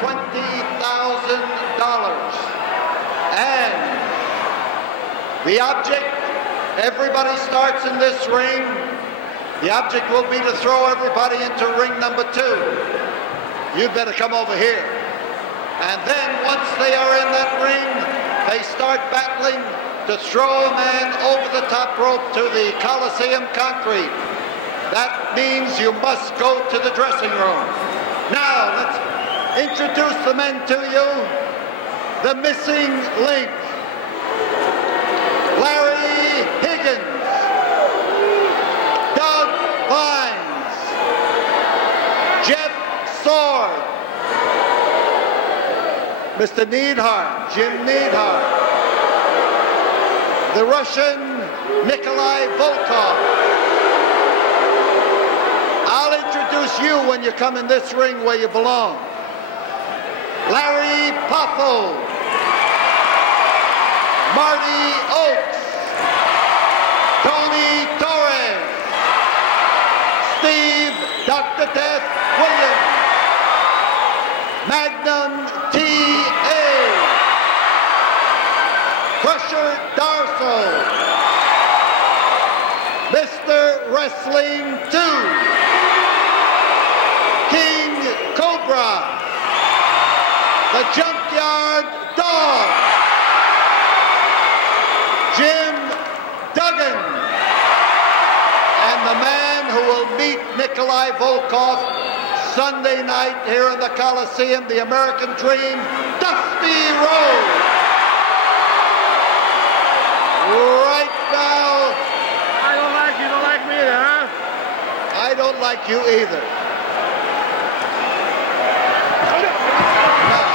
$20,000. And the object, everybody starts in this ring. The object will be to throw everybody into ring number 2. You'd better come over here. And then once they are in that ring, they start battling to throw a man over the top rope to the Coliseum concrete. That means you must go to the dressing room. Now, let's introduce the men to you. The missing link. Larry Higgins. Doug Vines. Jeff Sword. Mr. Neidhart, Jim Neidhart. The Russian Nikolai Volkov. I'll introduce you when you come in this ring where you belong. Larry Poffo. Marty Oakes. Tony Torres. Steve Dr. Death Williams. Magnum T.A. Crusher Darso. Mr. Wrestling 2. King Cobra. The Junkyard Dog. Jim Duggan. And the man who will meet Nikolai Volkov Sunday night here in the Coliseum, the American Dream, Dusty Rhodes. Right now. I don't like you, don't like me either, huh? I don't like you either. Now,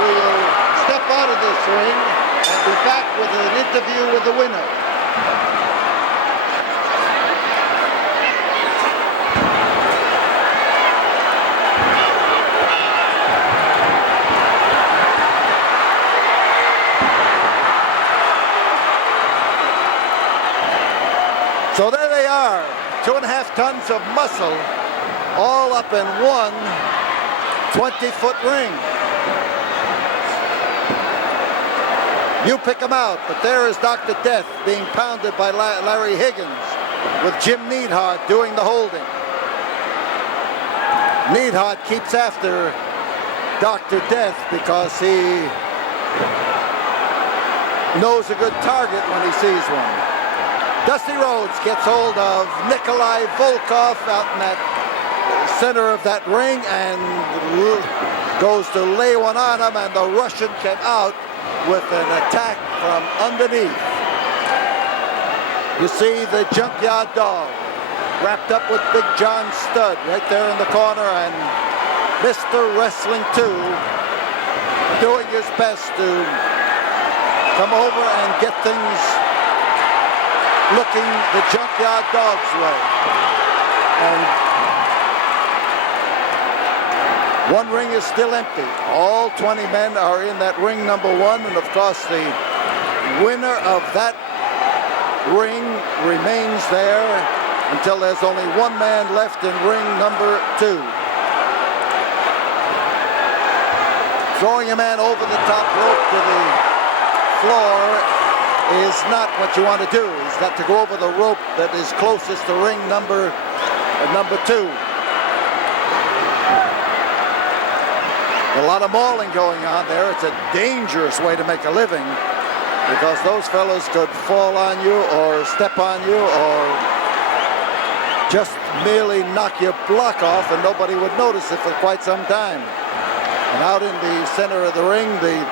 we will step out of this ring and be back with an interview with the winner. So there they are, 2.5 tons of muscle, all up in one 20-foot ring. You pick them out, but there is Dr. Death being pounded by Larry Higgins with Jim Neidhart doing the holding. Neidhart keeps after Dr. Death because he knows a good target when he sees one. Dusty Rhodes gets hold of Nikolai Volkov out in that center of that ring and goes to lay one on him, and the Russian came out with an attack from underneath. You see the Junkyard Dog wrapped up with Big John Studd right there in the corner, and Mr. Wrestling 2 doing his best to come over and get things looking the Junkyard Dog's way. And one ring is still empty. All 20 men are in that ring number 1, and of course the winner of that ring remains there until there's only one man left in ring number 2. Throwing a man over the top rope to the floor is not what you want to do. He's got to go over the rope that is closest to ring number 2. A lot of mauling going on there. It's a dangerous way to make a living because those fellows could fall on you or step on you or just merely knock your block off and nobody would notice it for quite some time. And out in the center of the ring, the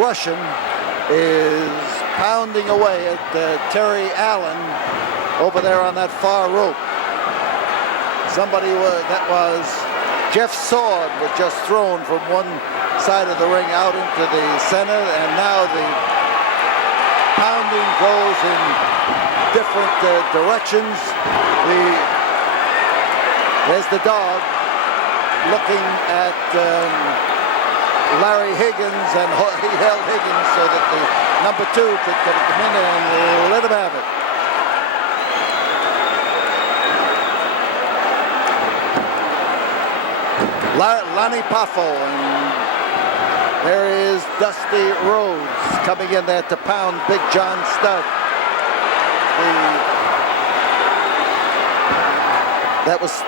Russian is pounding away at Terry Allen over there on that far rope. Somebody that was Jeff Sword was just thrown from one side of the ring out into the center, and now the pounding goes in different directions. There's the dog looking at Larry Higgins, and he held Higgins so that the number 2 could come in and let him have it. Lonnie Poffo, and there is Dusty Rhodes coming in there to pound Big John Studd. That was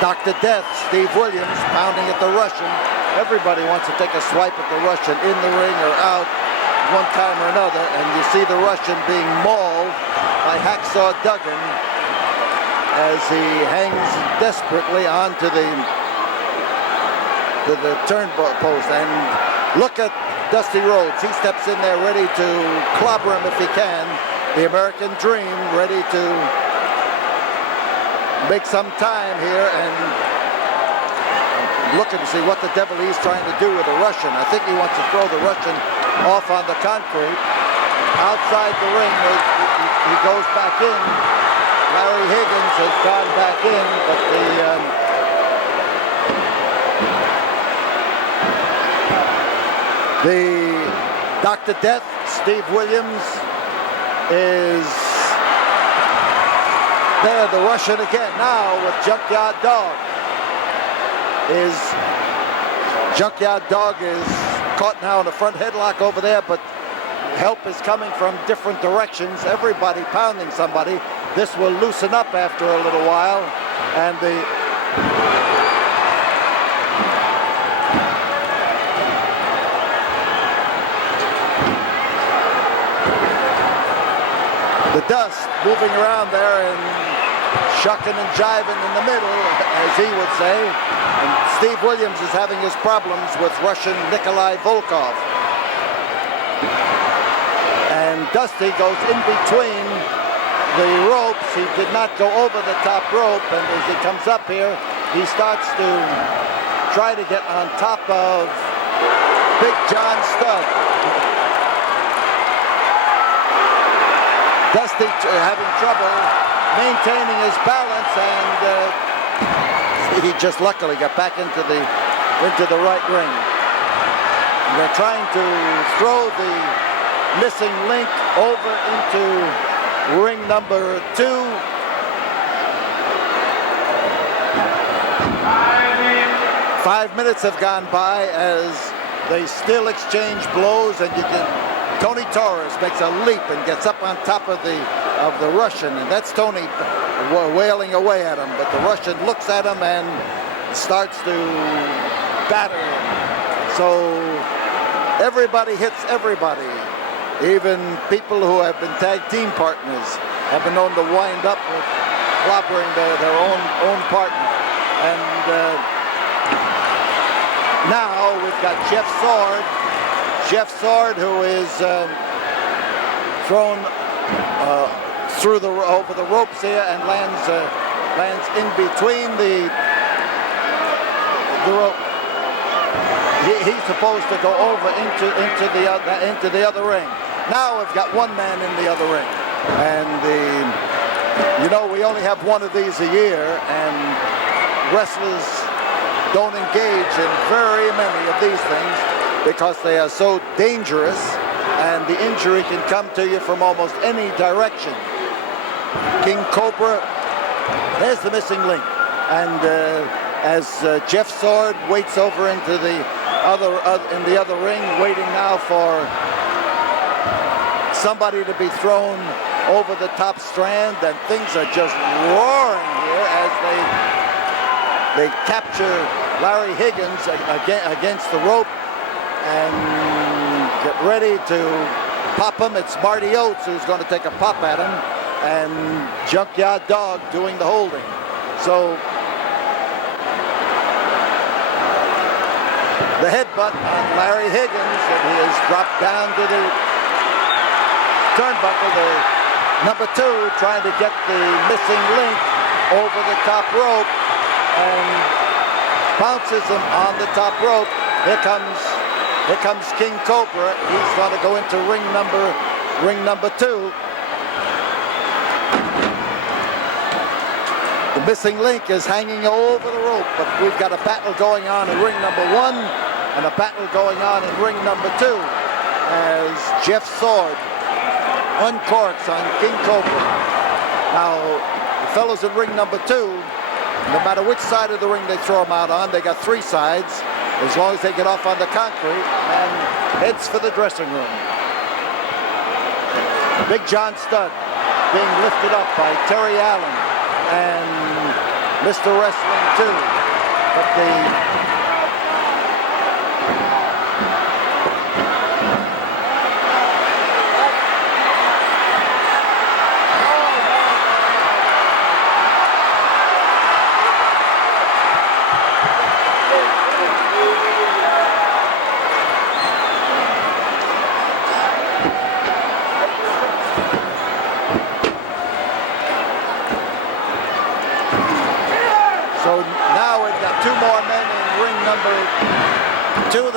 Dr. Death, Steve Williams, pounding at the Russian. Everybody wants to take a swipe at the Russian in the ring or out one time or another, and you see the Russian being mauled by Hacksaw Duggan as he hangs desperately onto the turnpost. And look at Dusty Rhodes. He steps in there ready to clobber him if he can. The American Dream ready to make some time here and looking to see what the devil he's trying to do with the Russian. I think he wants to throw the Russian off on the concrete. Outside the ring, he goes back in. Larry Higgins has gone back in, but the Dr. Death, Steve Williams, is there. The Russian again now with Junkyard Dog. Junkyard Dog is caught now in the front headlock over there, but help is coming from different directions. Everybody pounding somebody. This will loosen up after a little while, and the dust moving around there and shucking and jiving in the middle, as he would say. And Steve Williams is having his problems with Russian Nikolai Volkov. And Dusty goes in between the ropes. He did not go over the top rope, and as he comes up here, he starts to try to get on top of Big John Studd. Dusty having trouble maintaining his balance, and he just luckily got back into the right ring. And they're trying to throw the missing link over into ring number 2. 5 minutes have gone by as they still exchange blows, and you can. Tony Torres makes a leap and gets up on top of the Russian, and that's Tony wailing away at him. But the Russian looks at him and starts to batter him. So everybody hits everybody. Even people who have been tag team partners have been known to wind up with clobbering their own partner. And now we've got Jeff Sword. Jeff Sword, who is thrown over the ropes here and lands in between the rope. He's supposed to go over into the other ring. Now we've got one man in the other ring, and we only have one of these a year, and wrestlers don't engage in very many of these things, because they are so dangerous, and the injury can come to you from almost any direction. King Cobra, there's the missing link. And as Jeff Sword waits over into the other ring, waiting now for somebody to be thrown over the top strand, and things are just roaring here as they capture Larry Higgins against the rope and get ready to pop him. It's Marty Oates who's going to take a pop at him, and Junkyard Dog doing the holding. So the headbutt on Larry Higgins, and he has dropped down to the turnbuckle. The number 2 trying to get the missing link over the top rope and bounces him on the top rope. Here comes King Cobra. He's going to go into ring number 2. The missing link is hanging over the rope, but we've got a battle going on in ring number 1 and a battle going on in ring number 2 as Jeff Sword uncorks on King Cobra. Now, the fellows in ring number 2 No matter which side of the ring they throw them out on, they got 3 sides, as long as they get off on the concrete, and heads for the dressing room. Big John Studd being lifted up by Terry Allen and Mr. Wrestling 2. But the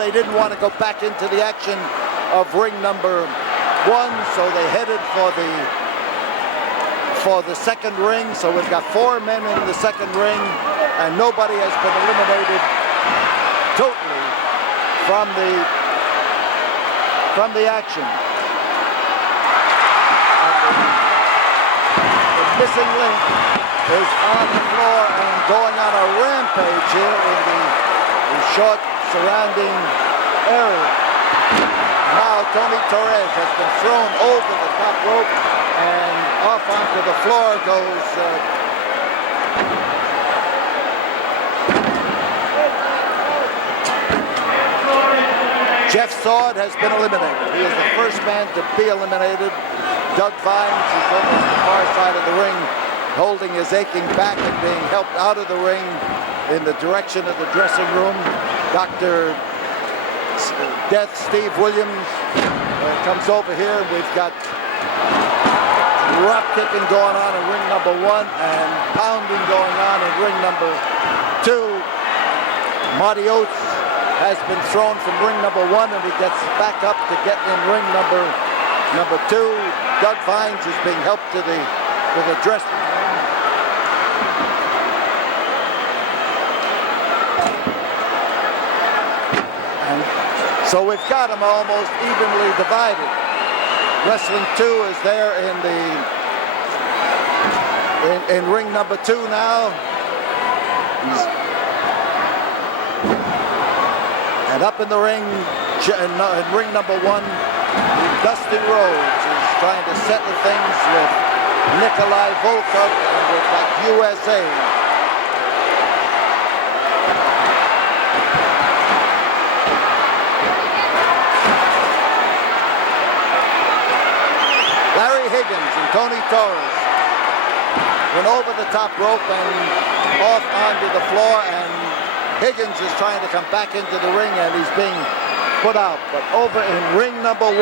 they didn't want to go back into the action of ring number 1, so they headed for the second ring. So we've got 4 men in the second ring, and nobody has been eliminated totally from the action. And the missing link is on the floor and going on a rampage here in the short surrounding area. Now Tony Torres has been thrown over the top rope, and off onto the floor goes Jeff Sword has been eliminated. He is the first man to be eliminated. Doug Vines is over on the far side of the ring, holding his aching back and being helped out of the ring in the direction of the dressing room. Dr. Death Steve Williams comes over here. We've got rock kicking going on in ring number 1 and pounding going on in ring number 2. Marty Oates has been thrown from ring number 1, and he gets back up to get in ring number 2. Doug Vines is being helped to the dressing room. So we've got them almost evenly divided. Wrestling 2 is there in ring number 2 now. And up in the ring, in ring number 1, Dusty Rhodes is trying to settle things with Nikolai Volkov and with that USA. Higgins and Tony Torres went over the top rope and off onto the floor, and Higgins is trying to come back into the ring, and he's being put out. But over in ring number 1,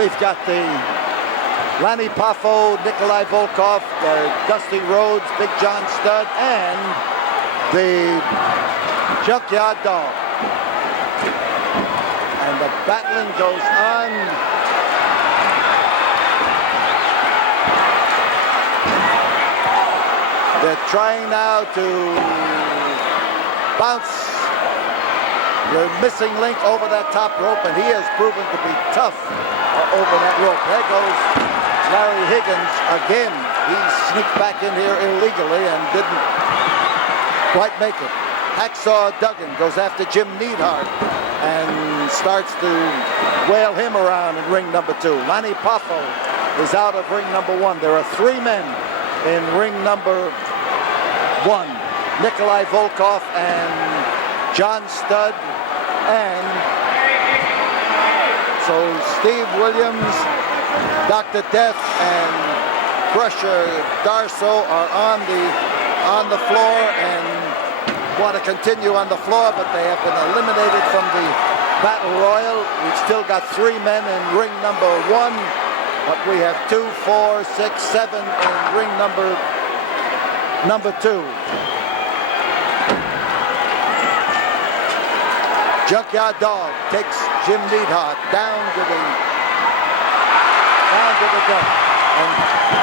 we've got the Lanny Poffo, Nikolai Volkov, Dusty Rhodes, Big John Studd, and the Junkyard Dog. And the battling goes on. They're trying now to bounce the missing link over that top rope, and he has proven to be tough over that rope. There goes Larry Higgins again. He sneaked back in here illegally and didn't quite make it. Hacksaw Duggan goes after Jim Neidhart and starts to whale him around in ring number 2. Lanny Poffo is out of ring number 1. There are 3 men in ring number 1, Nikolai Volkov and John Studd, and so Steve Williams, Dr. Death, and Crusher Darso are on the floor and want to continue on the floor, but they have been eliminated from the Battle Royal. We've still got 3 men in ring number 1, but we have 2, 4, 6, 7 in ring number 2. Junkyard Dog takes Jim Neidhart down to the dump. And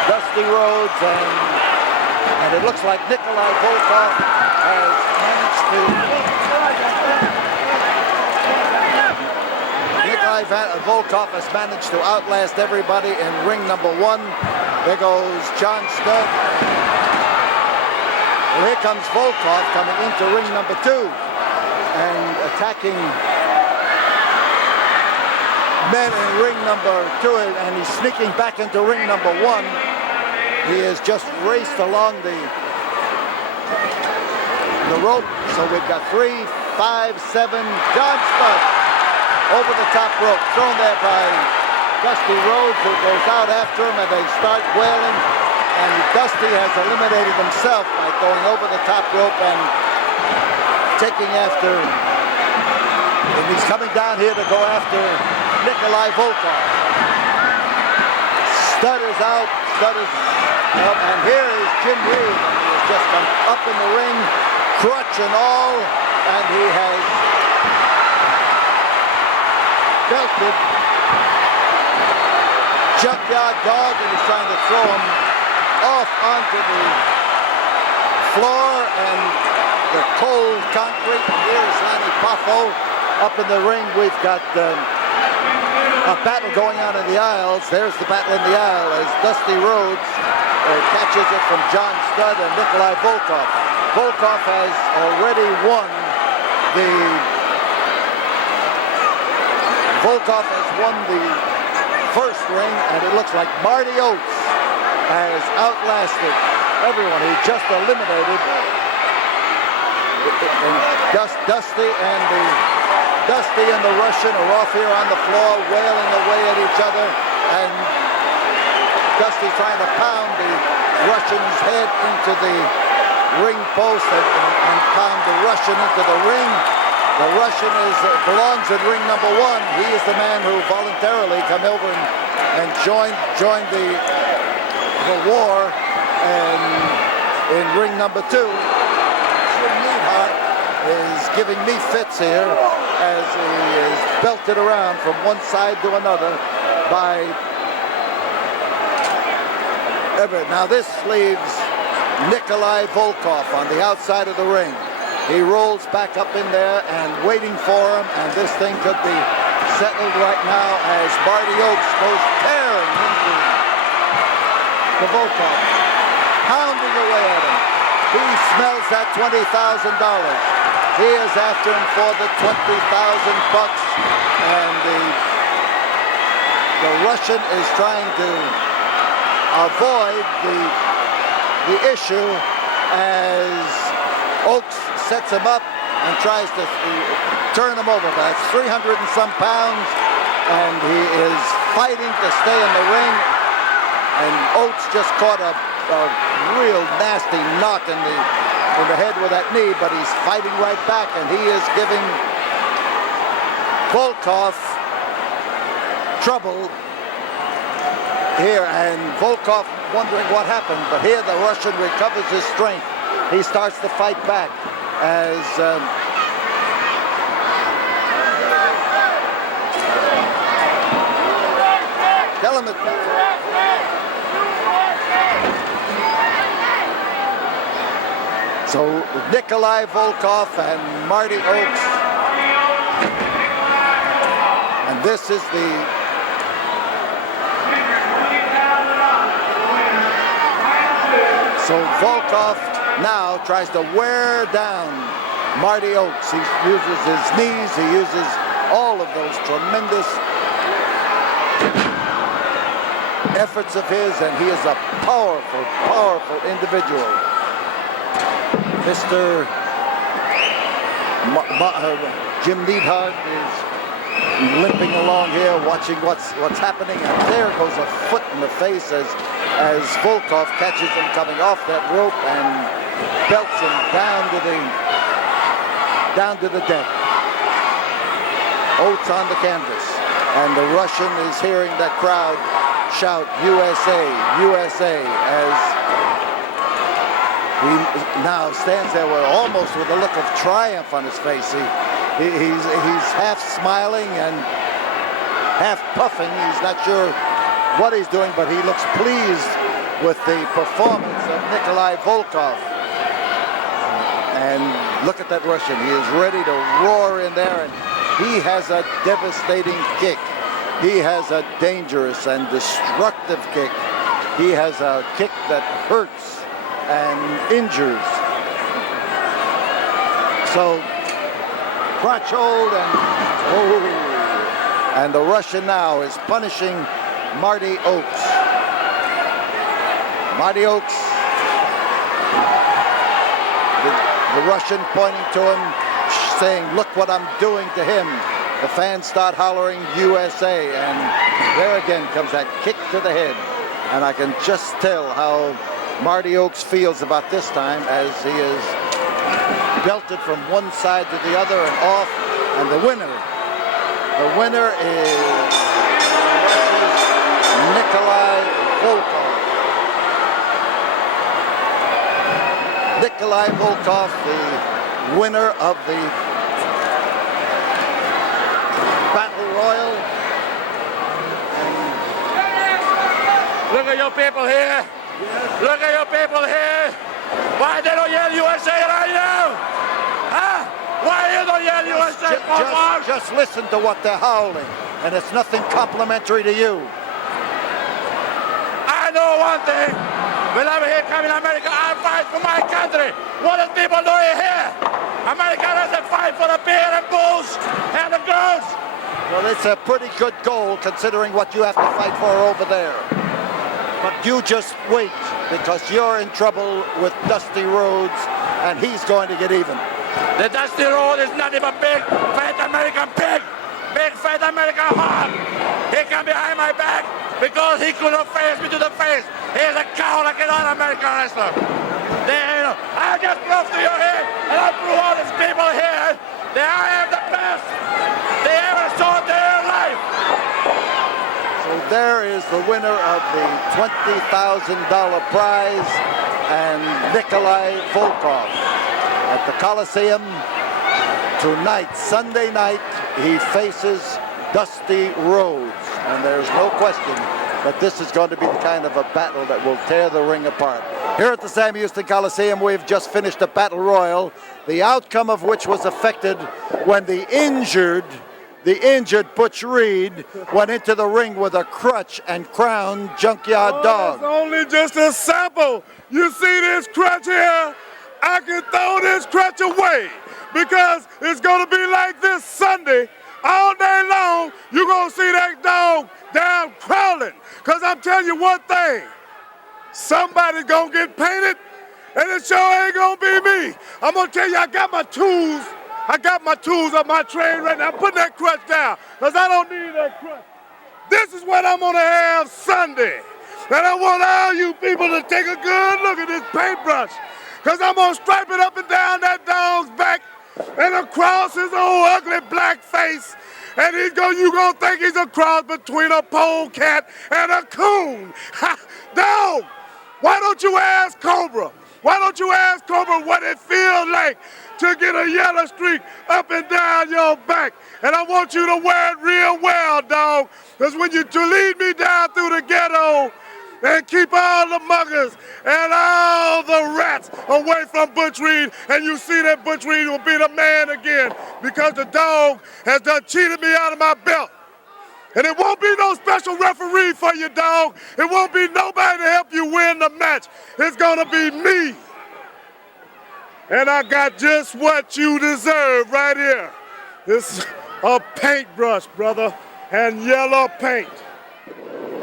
Dusty Rhodes and it looks like Nikolai Volkov has managed to Volkov has managed to outlast everybody in ring number 1. There goes John Studd. Well, here comes Volkov coming into ring number 2 and attacking men in ring number 2, and he's sneaking back into ring number 1. He has just raced along the rope. So we've got 3, 5, 7. John Studd over the top rope, thrown there by Dusty Rhodes, who goes out after him, and they start wailing. And Dusty has eliminated himself by going over the top rope and taking after, and he's coming down here to go after Nikolai Volkov. Studd is out, Studd is up, and here is Jim Reed. He has just come up in the ring, crutch and all, and he has belted Junkyard Dog, and he's trying to throw him off onto the floor and the cold concrete. Here is Lanny Poffo up in the ring. We've got a battle going on in the aisles. There's the battle in the aisle as Dusty Rhodes catches it from John Studd and Nikolai Volkov. Volkov has already won the first ring, and it looks like Marty Oates has outlasted everyone. He just eliminated Dusty and the Russian are off here on the floor wailing away at each other, and Dusty's trying to pound the Russian's head into the ring post and pound the Russian into the ring. The Russian belongs in ring number 1. He is the man who voluntarily come over and joined the war, and in ring number 2, Jim Neidhart is giving me fits here as he is belted around from one side to another by Everett. Now this leaves Nikolai Volkov on the outside of the ring. He rolls back up in there and waiting for him, and this thing could be settled right now as Marty Oates goes tearing into the Volkov, pounding away at him. He smells that $20,000. He is after him for the $20,000, and the Russian is trying to avoid the issue as Oates sets him up and tries to turn him over. But that's 300 and some pounds, and he is fighting to stay in the ring. And Oates just caught a real nasty knock in the head with that knee, but he's fighting right back, and he is giving Volkov trouble here, and Volkov wondering what happened, but here the Russian recovers his strength. He starts to fight back as tell him so Nikolai Volkov and Marty Oates, and this is so Volkov now tries to wear down Marty Oates. He uses his knees, he uses all of those tremendous efforts of his, and he is a powerful, powerful individual. Mr. Jim Neidhart is limping along here, watching what's happening, and there goes a foot in the face as Volkov catches him coming off that rope and belts him down to the deck. Oates on the canvas, and the Russian is hearing that crowd shout USA, USA, as he now stands there almost with a look of triumph on his face. He's half smiling and half puffing. He's not sure what he's doing, but he looks pleased with the performance of Nikolai Volkov. And look at that Russian. He is ready to roar in there, and he has a devastating kick. He has a dangerous and destructive kick. He has a kick that hurts and injures. So crotch hold and the Russian now is punishing Marty Oaks. Marty Oaks, the Russian pointing to him, saying, "Look what I'm doing to him." The fans start hollering USA, and there again comes that kick to the head. And I can just tell how Marty Oaks feels about this time as he is belted from one side to the other and off. And the winner is Russia's Nikolai Volkov. Nikolai Volkov, the winner of the Battle Royal. Look at your people here. Look at your people here. Why they don't yell USA right now? Huh? Why you don't yell USA? Just listen to what they're howling, and it's nothing complimentary to you. I know one thing. When I'm here coming to America, I fight for my country. What are people doing here? America doesn't fight for the beer and booze and the girls. Well, it's a pretty good goal considering what you have to fight for over there. But you just wait, because you're in trouble with Dusty Rhodes, and he's going to get even. The Dusty Rhodes is nothing but big, fat American pig. Big, fat American hog. He come behind my back because he couldn't face me to the face. He's a cow like another American wrestler. I just prove to you here, and I prove all these people here that I am the best they ever saw in their life. So there is the winner of the $20,000 prize, and Nikolai Volkov at the Coliseum. Tonight, Sunday night, he faces Dusty Rhodes, and there's no question that this is going to be the kind of a battle that will tear the ring apart. Here at the Sam Houston Coliseum, we've just finished a battle royal, the outcome of which was affected when the injured Butch Reed went into the ring with a crutch and crowned Junkyard Dog. It's only just a sample. You see this crutch here? I can throw this crutch away because it's going to be like this Sunday. All day long, you're going to see that dog down crawling. Because I'm telling you one thing, somebody's going to get painted, and it sure ain't going to be me. I'm going to tell you, I got my tools. I got my tools on my train right now. I'm putting that crutch down because I don't need that crutch. This is what I'm going to have Sunday. And I want all you people to take a good look at this paintbrush because I'm going to stripe it up and down that dog's back and across his old ugly black face. And you're going to think he's a cross between a polecat and a coon. Dog, why don't you ask Cobra? Why don't you ask Cobra what it feels like to get a yellow streak up and down your back? And I want you to wear it real well, dog, because when you lead me down through the ghetto and keep all the muggers and all the rats away from Butch Reed, and you see that Butch Reed will be the man again because the dog has done cheated me out of my belt. And it won't be no special referee for you, dog. It won't be nobody to help you win the match. It's gonna be me. And I got just what you deserve right here. This a paintbrush, brother, and yellow paint.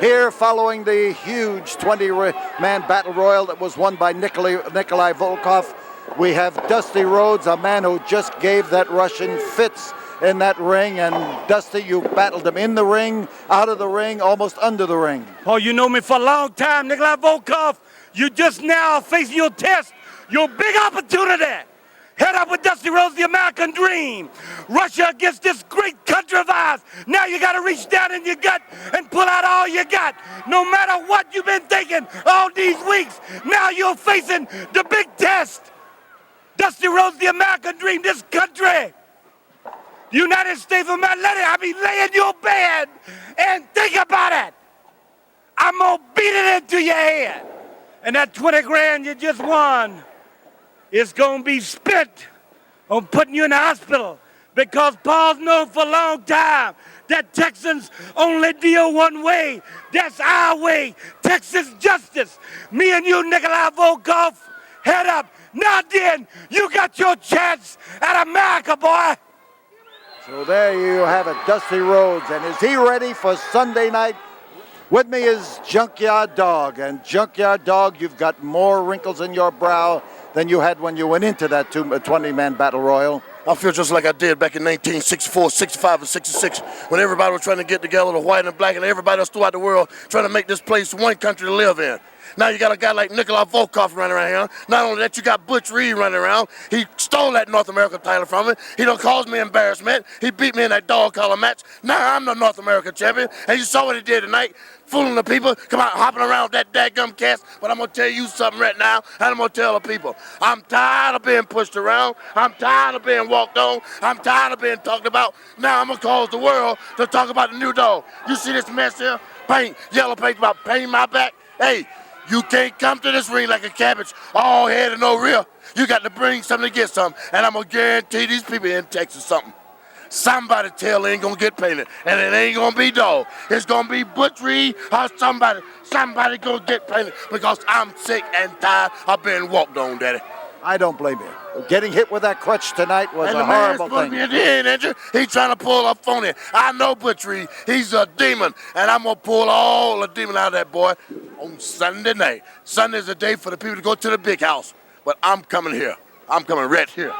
Here, following the huge 20-man battle royal that was won by Nikolai Volkov, we have Dusty Rhodes, a man who just gave that Russian fits in that ring. And Dusty, you battled him in the ring, out of the ring, almost under the ring. Oh, you know me for a long time, Nikolai Volkov. You just now facing your test, your big opportunity. Head up with Dusty Rhodes, the American dream. Russia against this great country of ours. Now you got to reach down in your gut and pull out all you got. No matter what you've been thinking all these weeks, now you're facing the big test. Dusty Rhodes, the American dream, this country. The United States of America, I be laying your bed and think about it. I'm going to beat it into your head. And that 20 grand you just won, it's going to be spent on putting you in the hospital because Paul's known for a long time that Texans only deal one way. That's our way. Texas justice. Me and you, Nikolai Volkov, head up Now then, you got your chance at America, boy. So there you have it, Dusty Rhodes. And is he ready for Sunday night? With me is Junkyard Dog. And Junkyard Dog, you've got more wrinkles in your brow than you had when you went into that 20-man battle royal. I feel just like I did back in 1964, 65, and 66 when everybody was trying to get together, the white and black and everybody else throughout the world trying to make this place one country to live in. Now you got a guy like Nikolai Volkov running around here. Not only that, you got Butch Reed running around. He stole that North American title from me. He done caused me embarrassment. He beat me in that dog collar match. Now I'm the North American champion. And you saw what he did tonight, fooling the people, come out hopping around with that dadgum cast. But I'm going to tell you something right now, and I'm going to tell the people. I'm tired of being pushed around. I'm tired of being walked on. I'm tired of being talked about. Now I'm going to cause the world to talk about the new dog. You see this mess here? Paint, yellow paint about painting my back? Hey, you can't come to this ring like a cabbage, all head and no rear. You got to bring something to get something. And I'm going to guarantee these people in Texas something. Somebody's tail ain't going to get painted. And it ain't going to be dog. It's going to be Butch Reed or somebody. Somebody going to get painted because I'm sick and tired of being walked on, Daddy. I don't blame you. Getting hit with that crutch tonight was a horrible thing. And the man's supposed to be at the end, He's trying to pull a phony. I know Butch Reed. He's a demon. And I'm going to pull all the demon out of that boy on Sunday night. Sunday's the day for the people to go to the big house. But I'm coming here. I'm coming right here.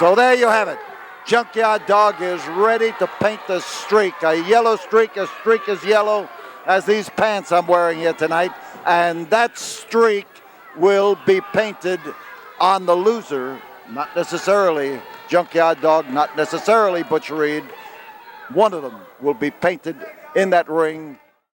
So there you have it. Junkyard Dog is ready to paint the streak. A yellow streak. A streak as yellow as these pants I'm wearing here tonight. And that streak will be painted on the loser, not necessarily Junkyard Dog, not necessarily Butch Reed. One of them will be painted in that ring